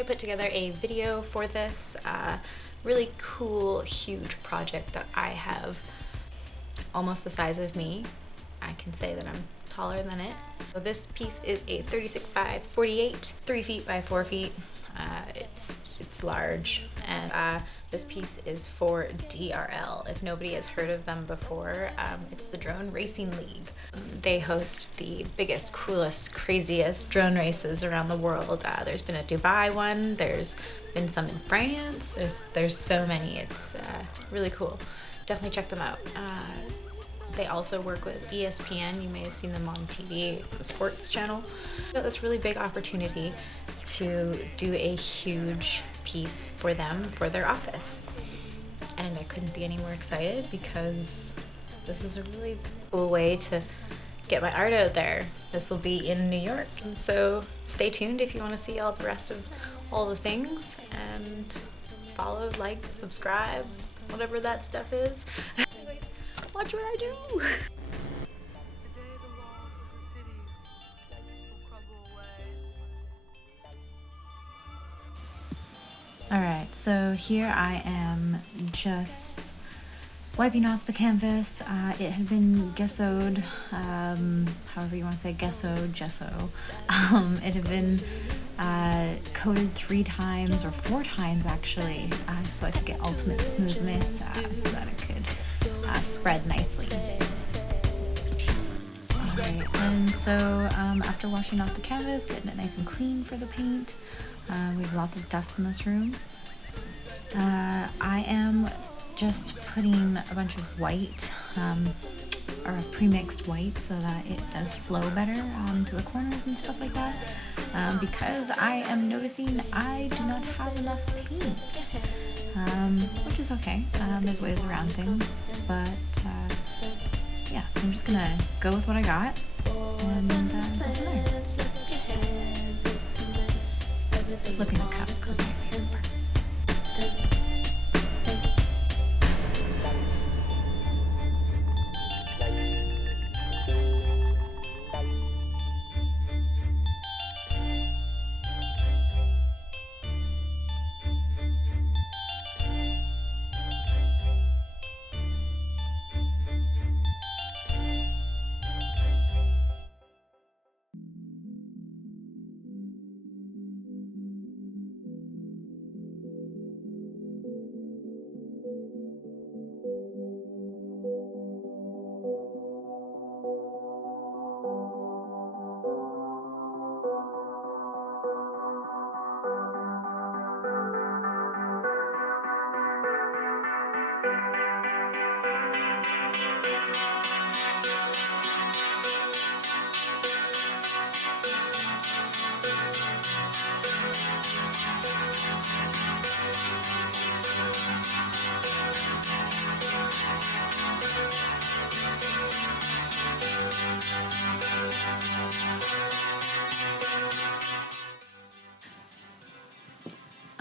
I put together a video for this really cool, huge project that I have almost the size of me. I can say that I'm taller than it. So this piece is a 36 by 48, 3 feet by 4 feet. It's large, and this piece is for DRL. If nobody has heard of them before, it's the Drone Racing League. They host the biggest, coolest, craziest drone races around the world. There's been a Dubai one, there's been some in France, there's so many. It's really cool. Definitely check them out. They also work with ESPN. You may have seen them on TV, the sports channel. Got this really big opportunity to do a huge piece for them for their office. And I couldn't be any more excited because this is a really cool way to get my art out there. This will be in New York. So stay tuned if you want to see all the rest of all the things, and follow, like, subscribe, whatever that stuff is. Watch what I do! Alright, so here I am just wiping off the canvas. It had been gessoed, however you want to say gesso. It had been coated 3 times, or 4 times actually, so I could get ultimate smoothness, so that it could spread nicely. Alright, and so after washing off the canvas, getting it nice and clean for the paint, we have lots of dust in this room. I am just putting a bunch of white, or a pre-mixed white, so that it does flow better to the corners and stuff like that, because I am noticing I do not have enough paint, which is okay. There's ways around things, but yeah, so I'm just gonna go with what I got and go from there. Flipping the cups is my favorite part.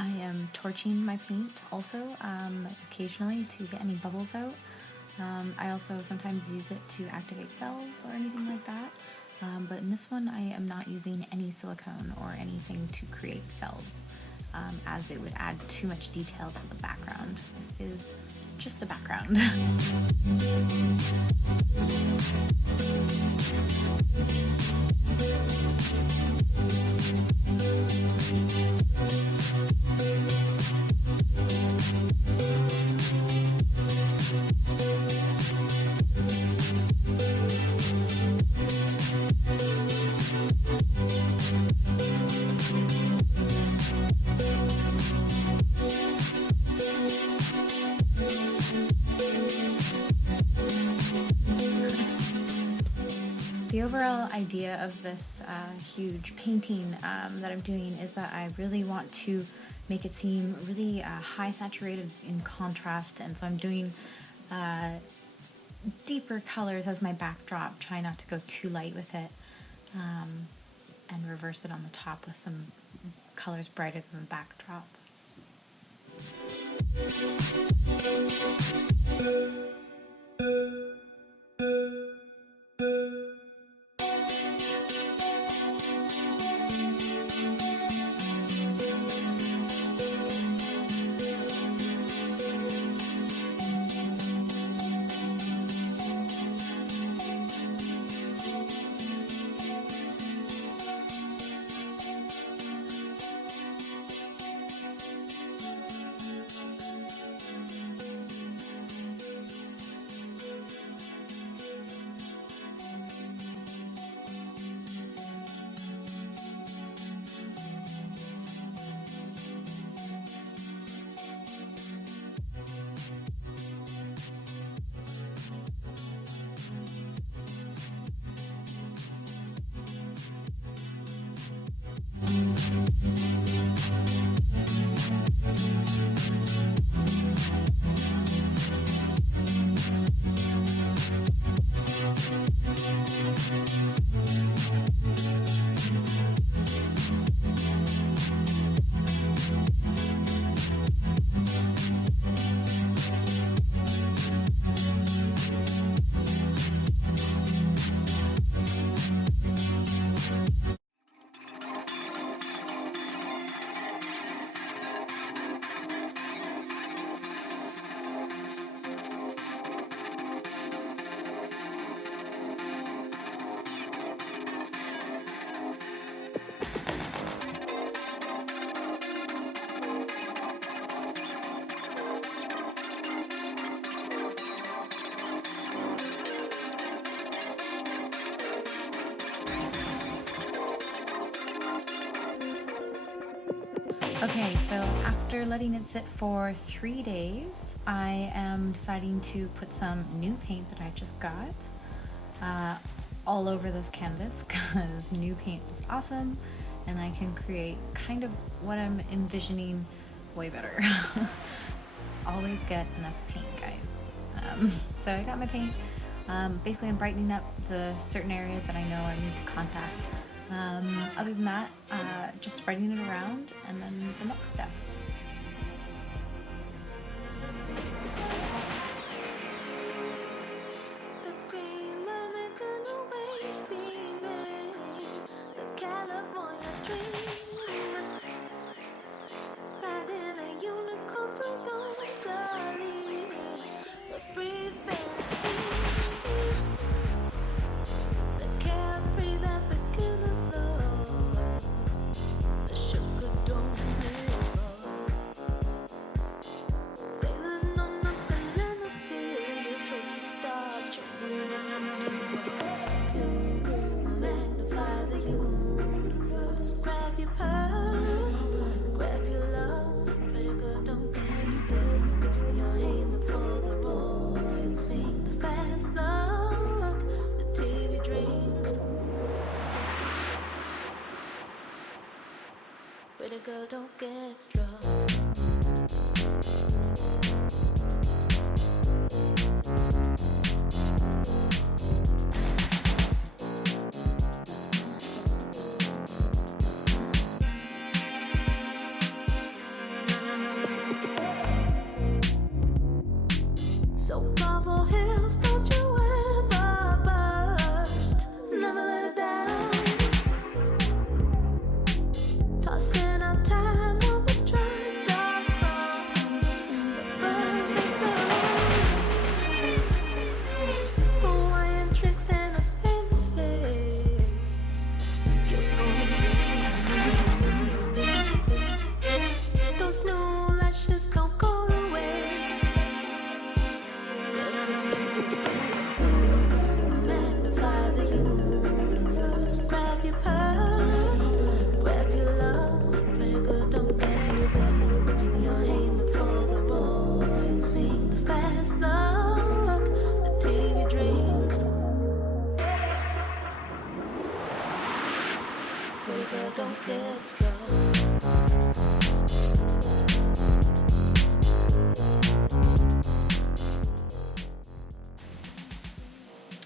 I am torching my paint also, occasionally to get any bubbles out. I also sometimes use it to activate cells or anything like that, but in this one I am not using any silicone or anything to create cells, as it would add too much detail to the background. This is just a background. The overall idea of this huge painting that I'm doing is that I really want to make it seem really high saturated in contrast, and so I'm doing deeper colors as my backdrop, try not to go too light with it, and reverse it on the top with some colors brighter than the backdrop. Okay, so after letting it sit for 3 days, I am deciding to put some new paint that I just got all over this canvas because new paint is awesome and I can create kind of what I'm envisioning way better. Always get enough paint, guys. So I got my paint. Basically, I'm brightening up the certain areas that I know I need to contact. Other than that, just spreading it around and then the next step. Pretty girl, don't get struck. So bubble hills, don't you ever burst. Never let it down. Tossing our time over dry dark crumbs. The birds they go. Hawaiian tricks and a famous face. You're going. Those new lashes don't go to waste. Magnify the universe. Grab your purse, grab your love. Pretty good, don't get stuck. You're aiming for the roar. Sing the fast luck, the TV dreams. Pretty good, don't get struck.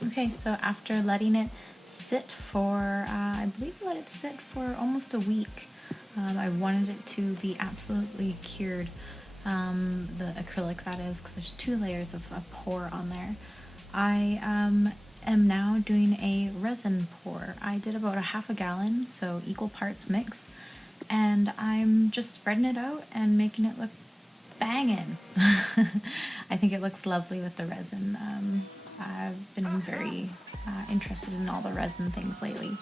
Okay, so after letting it sit for, I believe I let it sit for almost a week. I wanted it to be absolutely cured, the acrylic that is, because there's 2 layers of pour on there. I am now doing a resin pour. I did about a half a gallon, so equal parts mix, and I'm just spreading it out and making it look banging. I think it looks lovely with the resin. I've been very interested in all the resin things lately.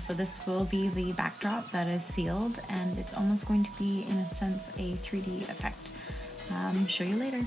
So this will be the backdrop that is sealed, and it's almost going to be, in a sense, a 3D effect. Show you later.